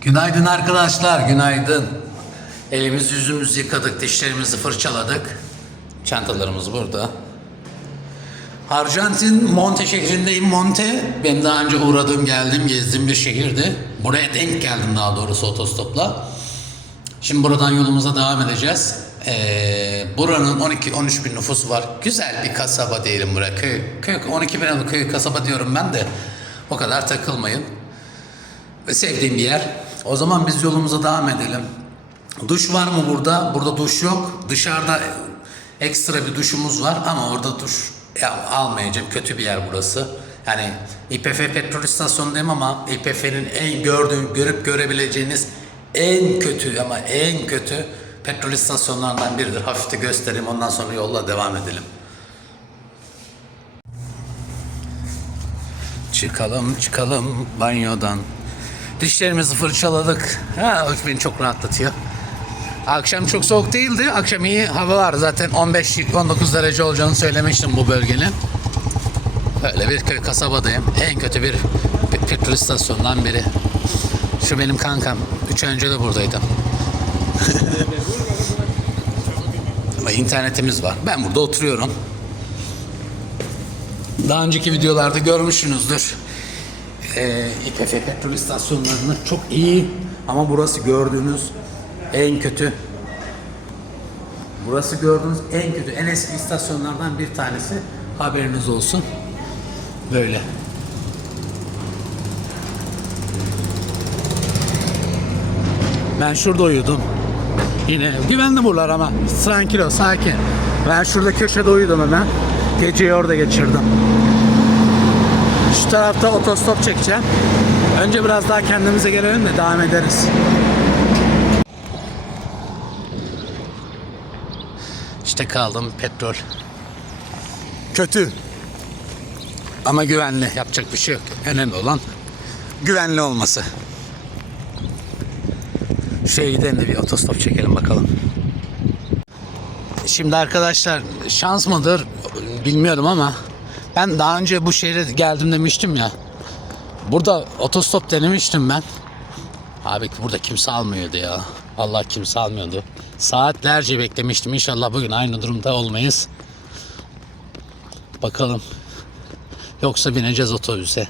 Günaydın arkadaşlar, günaydın. Elimiz yüzümüzü yıkadık, dişlerimizi fırçaladık. Çantalarımız burada. Arjantin Monte şehrindeyim. Monte benim daha önce uğradığım, geldiğim, gezdiğim bir şehirdi. Buraya denk geldim daha doğrusu otostopla. Şimdi buradan yolumuza devam edeceğiz. Ee, buranın 12-13 bin nüfusu var. Güzel bir kasaba diyelim buraya. Köy, köy 12 bin köy kasaba diyorum ben de. O kadar takılmayın. Sevdiğim bir yer. O zaman biz yolumuza devam edelim. Duş var mı burada? Burada duş yok. Dışarıda ekstra bir duşumuz var ama orada duş ya, almayacağım. Kötü bir yer burası. Yani İPF petrol istasyonundayım ama İPF'nin en gördüğün, görüp görebileceğiniz en kötü ama en kötü petrol istasyonlarından biridir. Hafif de göstereyim ondan sonra yolla devam edelim. Çıkalım çıkalım banyodan. Dişlerimizi fırçaladık. Ha, beni çok rahatlatıyor. Akşam çok soğuk değildi. Akşam iyi hava var. Zaten 15-19 derece olacağını söylemiştim bu bölgenin. Böyle bir köy kasabadayım. En kötü bir pe- petrol istasyonundan biri. Şu benim kankam. 3 ay önce de buradaydım. Ama internetimiz var. Ben burada oturuyorum. Daha önceki videolarda görmüşsünüzdür. Ee, İPF petrol istasyonlarını çok iyi ama burası gördüğünüz en kötü. Burası gördüğünüz en kötü, en eski istasyonlardan bir tanesi. Haberiniz olsun. Böyle. Ben şurada uyudum. Yine güvenli buralar ama tranquilo, sakin. Ben şurada köşede uyudum hemen. Geceyi orada geçirdim. Şu tarafta otostop çekeceğim. Önce biraz daha kendimize gelelim de devam ederiz. İşte kaldım petrol. Kötü. Ama güvenli. Yapacak bir şey yok. Önemli olan güvenli olması. Şuraya gidelim de bir otostop çekelim bakalım. Şimdi arkadaşlar şans mıdır bilmiyorum ama ben daha önce bu şehre geldim demiştim ya. Burada otostop denemiştim ben. Abi burada kimse almıyordu ya. Allah kimse almıyordu. Saatlerce beklemiştim. İnşallah bugün aynı durumda olmayız. Bakalım. Yoksa bineceğiz otobüse.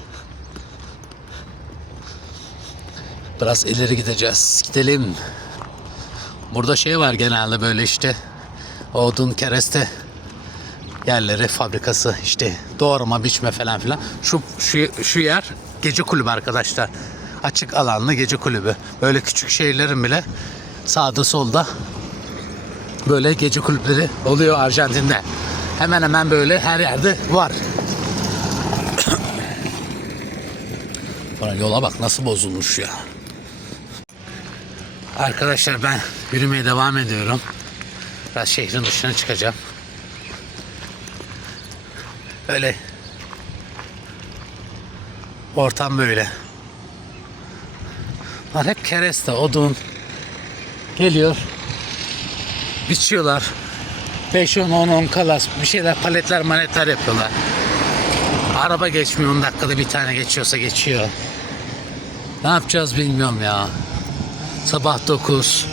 Biraz ileri gideceğiz. Gidelim. Burada şey var genelde böyle işte odun kereste yerleri fabrikası işte doğrama biçme falan filan. Şu şu şu yer gece kulübü arkadaşlar. Açık alanlı gece kulübü. Böyle küçük şehirlerin bile sağda solda böyle gece kulüpleri oluyor Arjantin'de. Hemen hemen böyle her yerde var. Bana yola bak nasıl bozulmuş ya. Arkadaşlar ben yürümeye devam ediyorum. Biraz şehrin dışına çıkacağım. Öyle. Ortam böyle. Var hep kereste, odun. Geliyor. Biçiyorlar. 5 10 10 10 kalas bir şeyler paletler maletler yapıyorlar. Araba geçmiyor 10 dakikada bir tane geçiyorsa geçiyor. Ne yapacağız bilmiyorum ya. Sabah 9.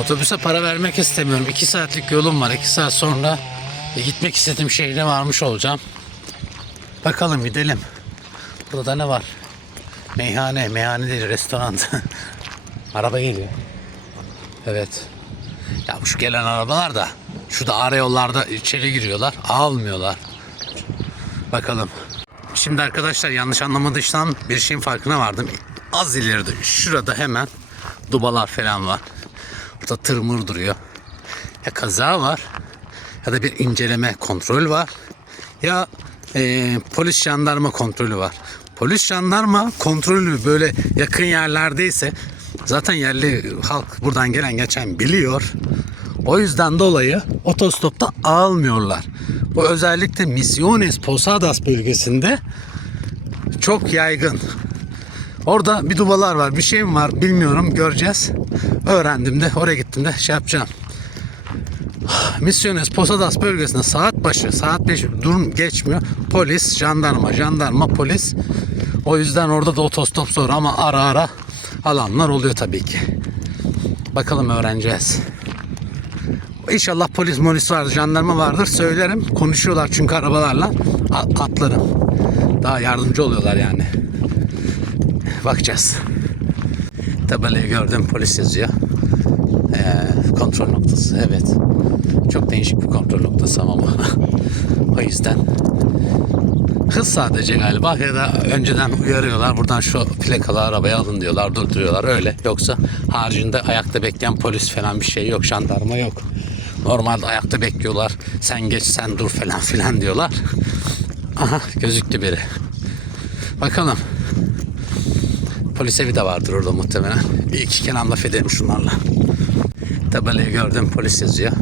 Otobüse para vermek istemiyorum. 2 saatlik yolum var. 2 saat sonra e, gitmek istediğim şehre varmış olacağım. Bakalım gidelim. Burada da ne var? Meyhane, meyhane değil restoran. Araba geliyor. Evet. Ya şu gelen arabalar da şu da ara yollarda içeri giriyorlar. Almıyorlar. Bakalım. Şimdi arkadaşlar yanlış anlamadıysam bir şeyin farkına vardım. Az ileride şurada hemen dubalar falan var. Burada tırmır duruyor. Ya kaza var ya da bir inceleme kontrol var ya e, polis jandarma kontrolü var. Polis jandarma kontrolü böyle yakın yerlerdeyse zaten yerli halk buradan gelen geçen biliyor. O yüzden dolayı otostopta almıyorlar. Bu özellikle Misiones Posadas bölgesinde çok yaygın. Orada bir dubalar var. Bir şey mi var bilmiyorum. Göreceğiz. Öğrendim de oraya gittim de şey yapacağım. Misiones Posadas bölgesinde saat başı saat 5 durum geçmiyor. Polis, jandarma, jandarma, polis. O yüzden orada da otostop zor ama ara ara alanlar oluyor tabii ki. Bakalım öğreneceğiz. İnşallah polis molis vardır, jandarma vardır söylerim. Konuşuyorlar çünkü arabalarla atlarım. Daha yardımcı oluyorlar yani. Bakacağız. Tabelayı gördüm polis yazıyor. Ee, kontrol noktası evet. Çok değişik bir kontrol noktası ama o yüzden hız sadece galiba ya da önceden uyarıyorlar buradan şu plakalı arabaya alın diyorlar durduruyorlar öyle yoksa haricinde ayakta bekleyen polis falan bir şey yok jandarma yok normalde ayakta bekliyorlar sen geç sen dur falan filan diyorlar aha gözüktü biri bakalım polis evi de vardır orada muhtemelen. Bir iki kelam laf edelim şunlarla. Tabelayı gördüm polis yazıyor.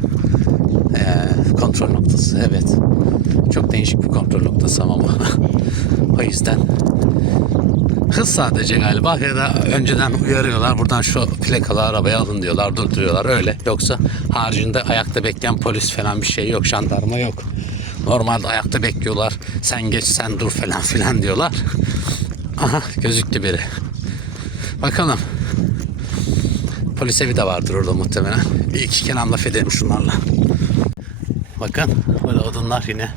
Ee, kontrol noktası evet. Çok değişik bir kontrol noktası ama o yüzden hız sadece galiba ya da önceden uyarıyorlar buradan şu plakalı arabaya alın diyorlar durduruyorlar öyle. Yoksa haricinde ayakta bekleyen polis falan bir şey yok jandarma yok. Normalde ayakta bekliyorlar sen geç sen dur falan filan diyorlar. Aha gözüktü biri bakalım polis evi de vardır orada muhtemelen bir iki kelam laf edelim şunlarla Bakın böyle odunlar yine.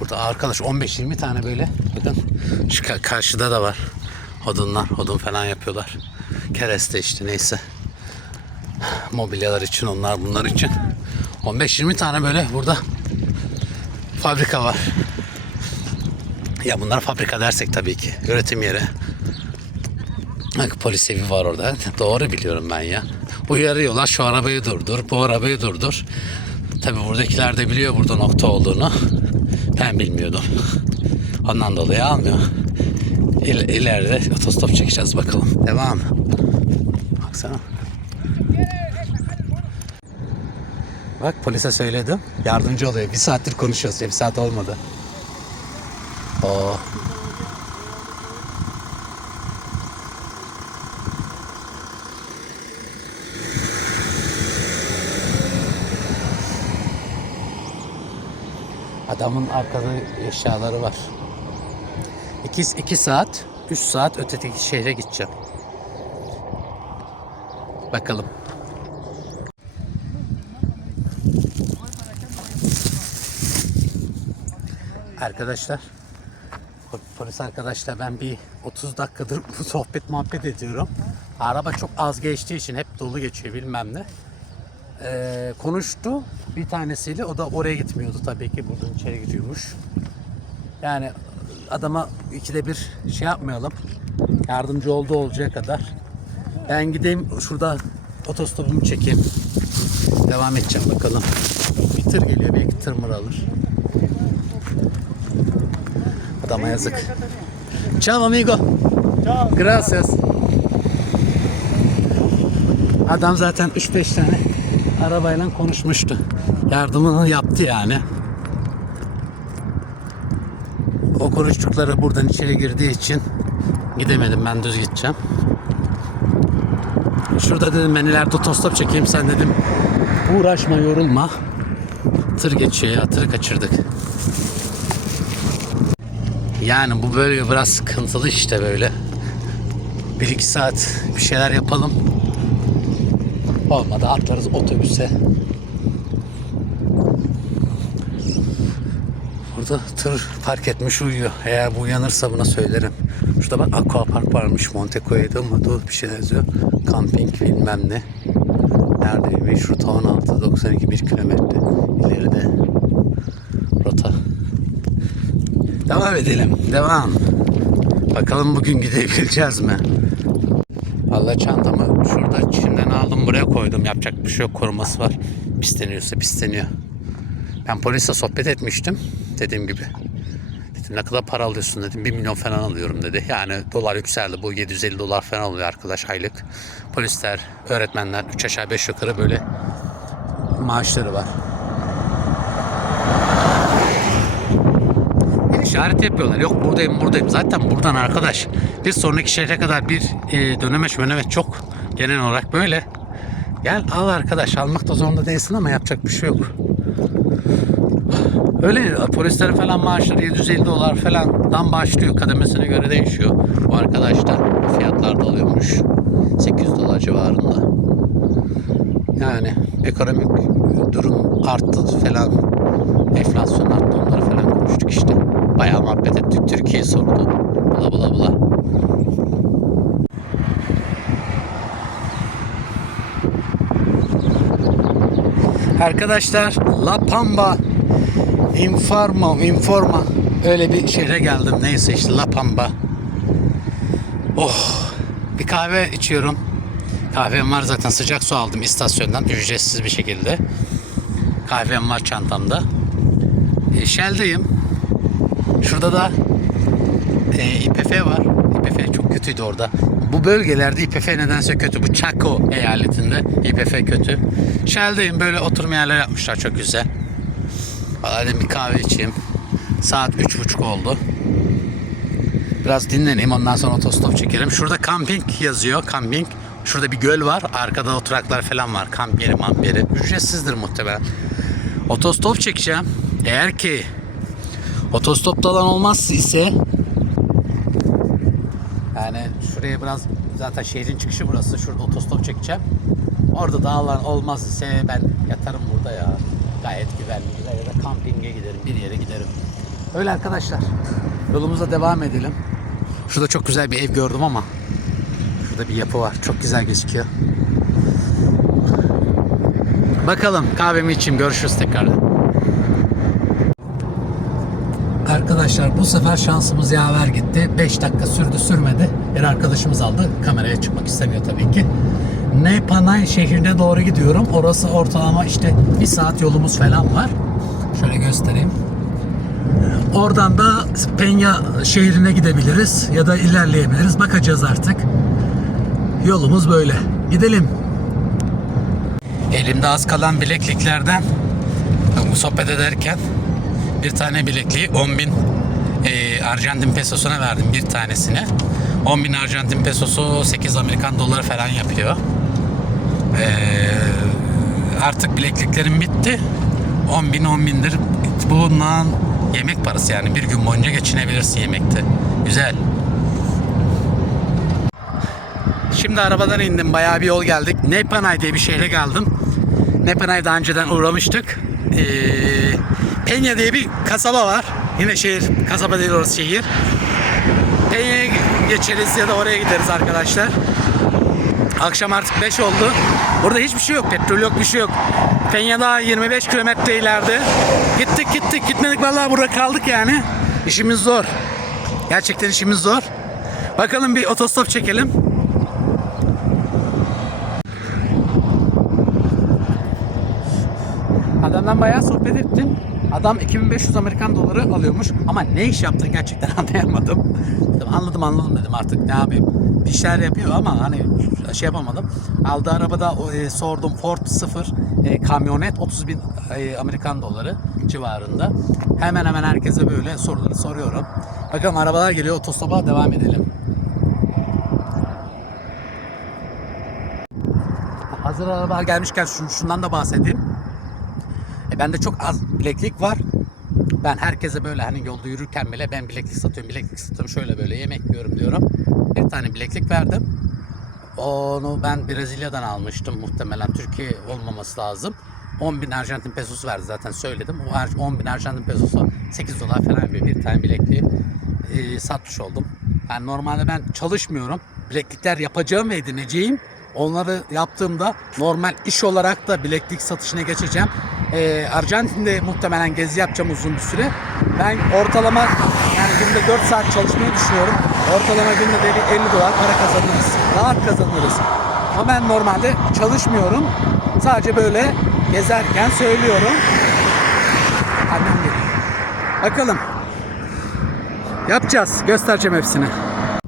Burada arkadaş 15-20 tane böyle. Bakın şu ka- karşıda da var. Odunlar, odun falan yapıyorlar. Kereste işte neyse. Mobilyalar için onlar bunlar için. 15-20 tane böyle burada fabrika var. Ya bunlar fabrika dersek tabii ki. Üretim yeri. Polis evi var orada. Doğru biliyorum ben ya. Uyarıyorlar şu arabayı durdur, bu arabayı durdur. Tabii buradakiler de biliyor burada nokta olduğunu. Ben bilmiyordum. Ondan dolayı almıyor. İl, ileride otostop çekeceğiz bakalım. Devam. Baksana. Bak polise söyledim. Yardımcı oluyor. Bir saattir konuşuyoruz. Bir saat olmadı. Oo. Adamın arkada eşyaları var. 2 iki saat, 3 saat öteki şehre gideceğim. Bakalım. Arkadaşlar, po- polis arkadaşlar ben bir 30 dakikadır bu sohbet muhabbet ediyorum. Araba çok az geçtiği için hep dolu geçiyor bilmem ne. Ee, konuştu bir tanesiyle o da oraya gitmiyordu tabii ki buradan içeri gidiyormuş. Yani adama ikide bir şey yapmayalım. Yardımcı olduğu olacağı kadar. Ben gideyim şurada otostopumu çekeyim. Devam edeceğim bakalım. Bir tır geliyor belki tır mır alır. Adama yazık. Ciao amigo. Ciao. Gracias. Adam zaten 3-5 tane arabayla konuşmuştu. Yardımını yaptı yani. O konuştukları buradan içeri girdiği için gidemedim ben düz gideceğim. Şurada dedim ben ileride otostop çekeyim sen dedim uğraşma yorulma. Tır geçiyor ya tırı kaçırdık. Yani bu bölge biraz sıkıntılı işte böyle. Bir iki saat bir şeyler yapalım. Olmadı atlarız otobüse. Burada tır park etmiş uyuyor. Eğer bu uyanırsa buna söylerim. Şurada bak aqua park varmış. Monteco'ydu ama dur bir şey yazıyor. Camping bilmem ne. Neredeymiş? Rota 16 92 1 kilometre. İleride. Rota. Devam edelim. Devam. Bakalım bugün gidebileceğiz mi? Vallahi çantamı şurada Çin'den aldım buraya koydum. Yapacak bir şey yok koruması var. Pisleniyorsa pisleniyor. Ben polisle sohbet etmiştim. Dediğim gibi. Dedim ne kadar para alıyorsun dedim. 1 milyon falan alıyorum dedi. Yani dolar yükseldi. Bu 750 dolar falan alıyor arkadaş aylık. Polisler, öğretmenler 3 aşağı 5 yukarı böyle maaşları var. İşaret yapıyorlar. Yok buradayım buradayım. Zaten buradan arkadaş. Bir sonraki şehre kadar bir e, dönemeç dönemeç çok. Genel olarak böyle. Gel al arkadaş almak da zorunda değilsin ama yapacak bir şey yok. Öyle polislerin falan maaşları 750 dolar falandan başlıyor. Kademesine göre değişiyor. Bu arkadaş da fiyatlarda alıyormuş. 800 dolar civarında. Yani ekonomik durum arttı falan. Enflasyon arttı onları falan konuştuk işte. Bayağı muhabbet ettik. Türkiye sordu. Bla bla bla. Arkadaşlar La Pamba Informa Informa öyle bir şehre geldim. Neyse işte La Pamba. Oh bir kahve içiyorum. Kahvem var zaten sıcak su aldım istasyondan ücretsiz bir şekilde. Kahvem var çantamda. E, Shell'deyim. Şurada da e, İPF var. İPF çok kötüydü orada. Bu bölgelerde İPF nedense kötü. Bu Chaco eyaletinde İPF kötü. Shell'deyim böyle oturma yerler yapmışlar çok güzel. Hadi bir kahve içeyim. Saat üç buçuk oldu. Biraz dinleneyim ondan sonra otostop çekelim. Şurada camping yazıyor. Camping. Şurada bir göl var. Arkada oturaklar falan var. Kamp yeri mamp yeri. Ücretsizdir muhtemelen. Otostop çekeceğim. Eğer ki otostopta alan olmaz ise yani şuraya biraz zaten şehrin çıkışı burası. Şurada otostop çekeceğim. Orada da alan olmaz ise ben yatarım burada ya. Gayet güvenli ya da kampinge giderim bir yere giderim. Öyle arkadaşlar. Yolumuza devam edelim. Şurada çok güzel bir ev gördüm ama şurada bir yapı var. Çok güzel gözüküyor. Bakalım kahvemi içeyim. Görüşürüz tekrardan. Arkadaşlar bu sefer şansımız yaver gitti. 5 dakika sürdü sürmedi. Bir arkadaşımız aldı. Kameraya çıkmak istemiyor tabii ki. Nepanay şehrine doğru gidiyorum. Orası ortalama işte bir saat yolumuz falan var. Şöyle göstereyim. Oradan da Penya şehrine gidebiliriz ya da ilerleyebiliriz. Bakacağız artık. Yolumuz böyle. Gidelim. Elimde az kalan bilekliklerden bu sohbet ederken bir tane bilekliği 10 bin e, Arjantin pesosuna verdim bir tanesine. 10 bin Arjantin pesosu 8 Amerikan doları falan yapıyor. E, artık bilekliklerim bitti. 10 bin 10 bindir. Bundan yemek parası yani bir gün boyunca geçinebilirsin yemekte. Güzel. Şimdi arabadan indim. Bayağı bir yol geldik. Nepanay diye bir şehre geldim. Nepanay daha önceden uğramıştık. Ee, Penya diye bir kasaba var. Yine şehir, kasaba değil orası şehir. Penya'ya geçeriz ya da oraya gideriz arkadaşlar. Akşam artık 5 oldu. Burada hiçbir şey yok. Petrol yok, bir şey yok. Penya daha 25 kilometre ileride. Gittik gittik gitmedik vallahi burada kaldık yani. İşimiz zor. Gerçekten işimiz zor. Bakalım bir otostop çekelim. Adamdan bayağı sohbet ettim. Adam 2500 Amerikan doları alıyormuş ama ne iş yaptı gerçekten anlayamadım. Anladım anladım dedim artık ne yapayım. Bir şeyler yapıyor ama hani şey yapamadım. Aldığı arabada e, sordum Ford 0 e, kamyonet 30 bin e, Amerikan doları civarında. Hemen hemen herkese böyle soruları soruyorum. Bakalım arabalar geliyor otostopa devam edelim. Hazır arabalar gelmişken şun- şundan da bahsedeyim. E bende çok az bileklik var. Ben herkese böyle hani yolda yürürken bile ben bileklik satıyorum, bileklik satıyorum şöyle böyle yemek yiyorum diyorum. Bir tane bileklik verdim. Onu ben Brezilya'dan almıştım muhtemelen Türkiye olmaması lazım. 10 bin Arjantin pesosu verdi zaten söyledim. O ar- 10 bin Arjantin pesosu 8 dolar falan bir, bir tane bilekliği e, satmış oldum. Yani normalde ben çalışmıyorum. Bileklikler yapacağım ve edineceğim. Onları yaptığımda normal iş olarak da bileklik satışına geçeceğim. Ee, Arjantin'de muhtemelen gezi yapacağım uzun bir süre. Ben ortalama yani günde 4 saat çalışmayı düşünüyorum. Ortalama günde de bir 50 dolar para kazanırız. Rahat kazanırız. Ama ben normalde çalışmıyorum. Sadece böyle gezerken söylüyorum. Annem geliyor. Bakalım. Yapacağız. Göstereceğim hepsini.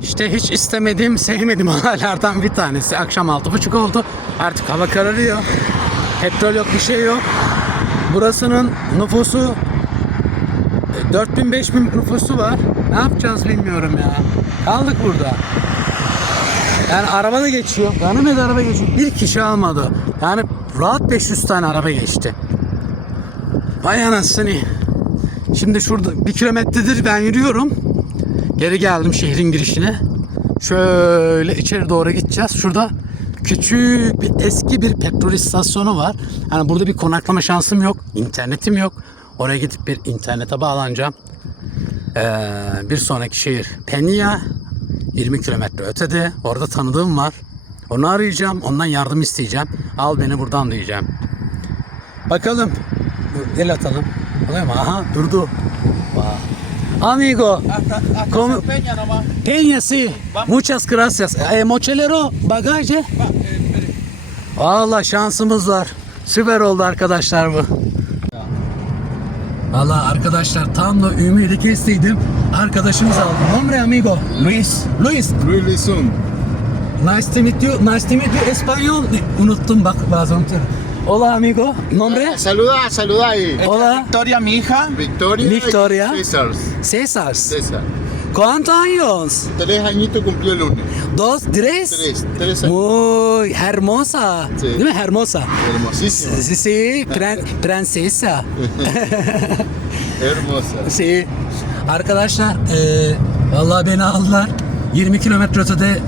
İşte hiç istemediğim, sevmediğim olaylardan bir tanesi. Akşam altı buçuk oldu. Artık hava kararıyor. Petrol yok, bir şey yok. Burasının nüfusu 4000-5000 nüfusu var. Ne yapacağız bilmiyorum ya. Kaldık burada. Yani araba da geçiyor. Ganymede araba geçiyor. Bir kişi almadı. Yani rahat 500 tane araba geçti. Vay anasını. Şimdi şurada bir kilometredir ben yürüyorum. Geri geldim şehrin girişine. Şöyle içeri doğru gideceğiz. Şurada küçük bir eski bir petrol istasyonu var. Yani burada bir konaklama şansım yok. internetim yok. Oraya gidip bir internete bağlanacağım. Ee, bir sonraki şehir Penya 20 kilometre ötede. Orada tanıdığım var. Onu arayacağım. Ondan yardım isteyeceğim. Al beni buradan diyeceğim. Bakalım. Dur, El atalım. Oluyor mu? Aha durdu. Wow. Amigo. San Peña nomás. Peña sí. Muchas gracias. Eh, mochilero bagaje. Va, eh. Valla şansımız var. Süper oldu arkadaşlar bu. Valla arkadaşlar tam da ümidi kestiydim. Arkadaşımız aldı. Nombre amigo. Luis. Luis. Luis Lizun. Nice to meet you. Nice to meet you. Espanyol. Unuttum bak bazen unutuyorum. Hola amigo. Nombre? Saluda, saluda ahí. Hola. Victoria, mi hija. Victoria. Victoria. César. César. César. ¿Cuántos años? Tres añitos cumplió el lunes. Dos, tres. Tres, tres años. Muy hermosa. Sí. Mi? Hermosa. Hermosísima. Sí, sí, princesa. Hermosa. Sí. Arkadaşlar eee vallahi beni aldılar. 20 kilometre ötede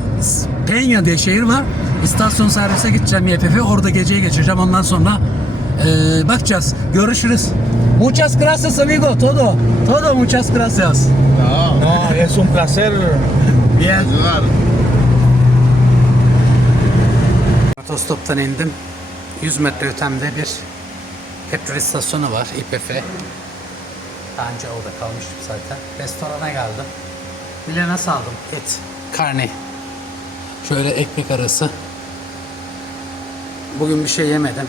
Peña diye şehir var. İstasyon servise gideceğim YPF. Orada geceyi geçireceğim. Ondan sonra eee, bakacağız. Görüşürüz. Muchas gracias amigo. Todo. Todo muchas gracias. No, No, es un placer. Bien. ayudar. Otostoptan indim. 100 metre ötemde bir petrol istasyonu var. İPF. Daha önce orada kalmıştım zaten. Restorana geldim. Bile nasıl aldım? Et. Karne. Şöyle ekmek arası. Bugün bir şey yemedim.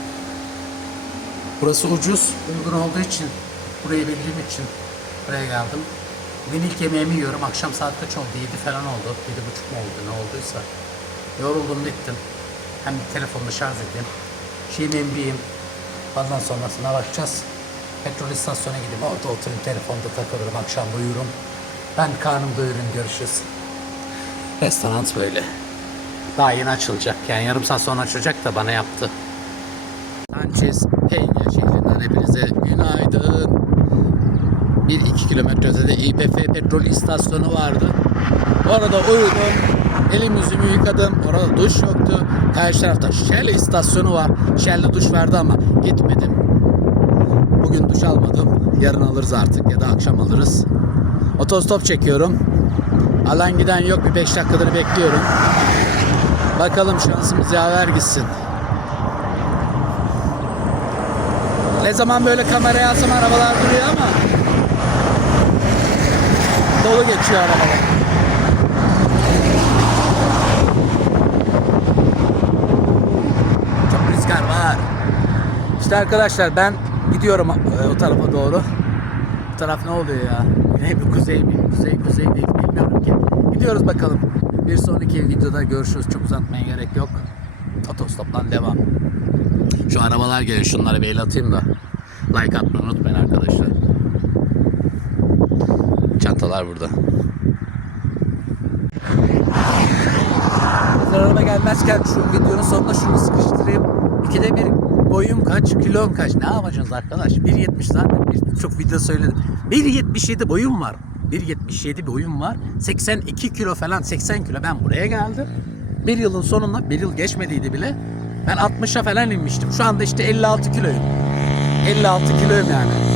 Burası ucuz, uygun olduğu için, burayı bildiğim için buraya geldim. Bugün ilk yemeğimi yiyorum. Akşam saat kaç oldu? 7 falan oldu. 7.30 mu oldu? Ne olduysa. Yoruldum bittim. Hem bir telefonla şarj edeyim. Şeyimi yiyeyim. Ondan sonrasına bakacağız. Petrol istasyona gideyim. Orada oturayım telefonda takılırım. Akşam uyurum. Ben karnım doyurayım. Görüşürüz. Restoran böyle. Daha yeni açılacak. Yani yarım saat sonra açılacak da bana yaptı. Sanchez Peña şehrinden hepinize günaydın. 1-2 kilometre ötede İPF petrol istasyonu vardı. Orada uyudum. Elim yüzümü yıkadım. Orada duş yoktu. Karşı tarafta Shell istasyonu var. Shell'de duş verdi ama gitmedim. Bugün duş almadım. Yarın alırız artık ya da akşam alırız. Otostop çekiyorum. Alan giden yok. Bir 5 dakikadır bekliyorum. Bakalım şansımız yaver gitsin. Ne zaman böyle kameraya alsam arabalar duruyor ama dolu geçiyor arabalar. Çok rüzgar var. İşte arkadaşlar ben gidiyorum e, o tarafa doğru. Bu taraf ne oluyor ya? Güney mi kuzey mi? Kuzey kuzey değil bilmiyorum ki. Gidiyoruz bakalım. Bir sonraki videoda görüşürüz. Çok uzatmaya gerek yok. Otostoptan devam. Şu arabalar geliyor. Şunları bir el atayım da. Like atmayı unutmayın arkadaşlar. Çantalar burada. Hazır araba gelmezken şu videonun sonuna şunu sıkıştırayım. İkide bir boyum kaç, kilom kaç? Ne yapacağız arkadaş? 1.70 zaten birçok video söyledim. 1.77 boyum var. 1.77 boyum var. 82 kilo falan 80 kilo ben buraya geldim. Bir yılın sonunda bir yıl geçmediydi bile. Ben 60'a falan inmiştim. Şu anda işte 56 kiloyum. 56 kiloyum yani.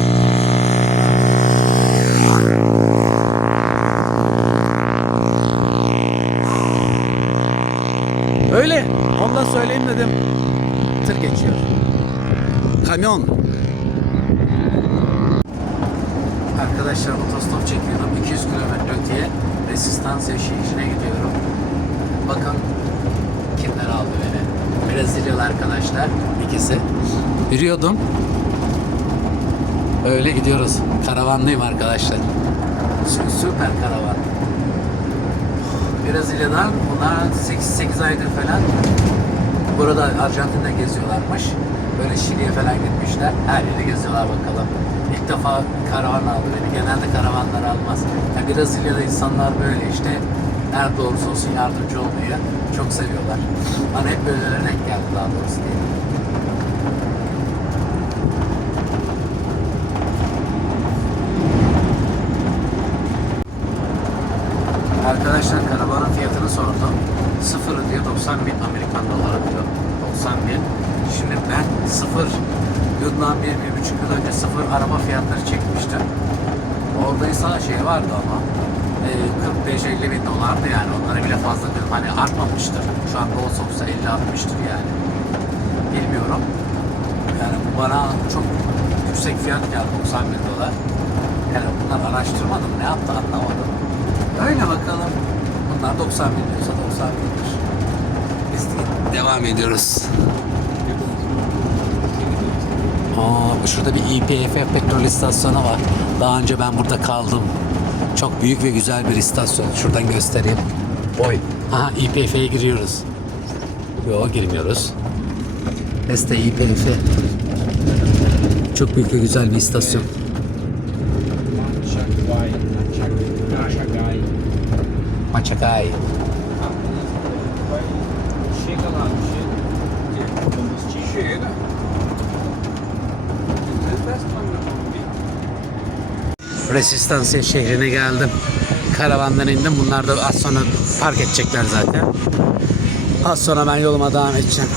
İkisi. Yürüyordum. Öyle gidiyoruz. Karavandayım arkadaşlar. Sü- Süper karavan. Brezilya'dan bunlar 8, 8 aydır falan burada Arjantin'de geziyorlarmış. Böyle Şili'ye falan gitmişler. Her yeri geziyorlar bakalım. İlk defa karavan aldı beni. Genelde karavanlar almaz. Yani Brezilya'da insanlar böyle işte nerede olursa olsun yardımcı olmayı çok seviyorlar. Bana hep böyle denk geldi daha doğrusu diye. Arkadaşlar karavanın fiyatını sordum. Diyor 90 bin Amerikan doları diyor. 90 bin. Şimdi ben sıfır bundan bir, bir buçuk yıl önce sıfır araba fiyatları çekmiştim. Orada sana şey vardı ama e, 45-50 bin dolardı yani onlara bile fazla dedim hani artmamıştır. Şu anda olsa olsa 50-60'tır yani. Bilmiyorum. Yani bu bana çok yüksek fiyat geldi 90 bin dolar. Yani bunlar araştırmadım ne yaptı anlamadım. Öyle bakalım. Bunlar 90 bin diyorsa 90 bindir. Devam ediyoruz. Aa, şurada bir İPF petrol istasyonu var. Daha önce ben burada kaldım. Çok büyük ve güzel bir istasyon. Şuradan göstereyim. Oy. Aha İPF'ye giriyoruz. Yok girmiyoruz. Este İPF. Çok büyük ve güzel bir istasyon. Manchaguai. Maçakay. Pra Resistansiye şehrine geldim. Karavandan indim. Bunlar da az sonra park edecekler zaten. Az sonra ben yoluma devam edeceğim.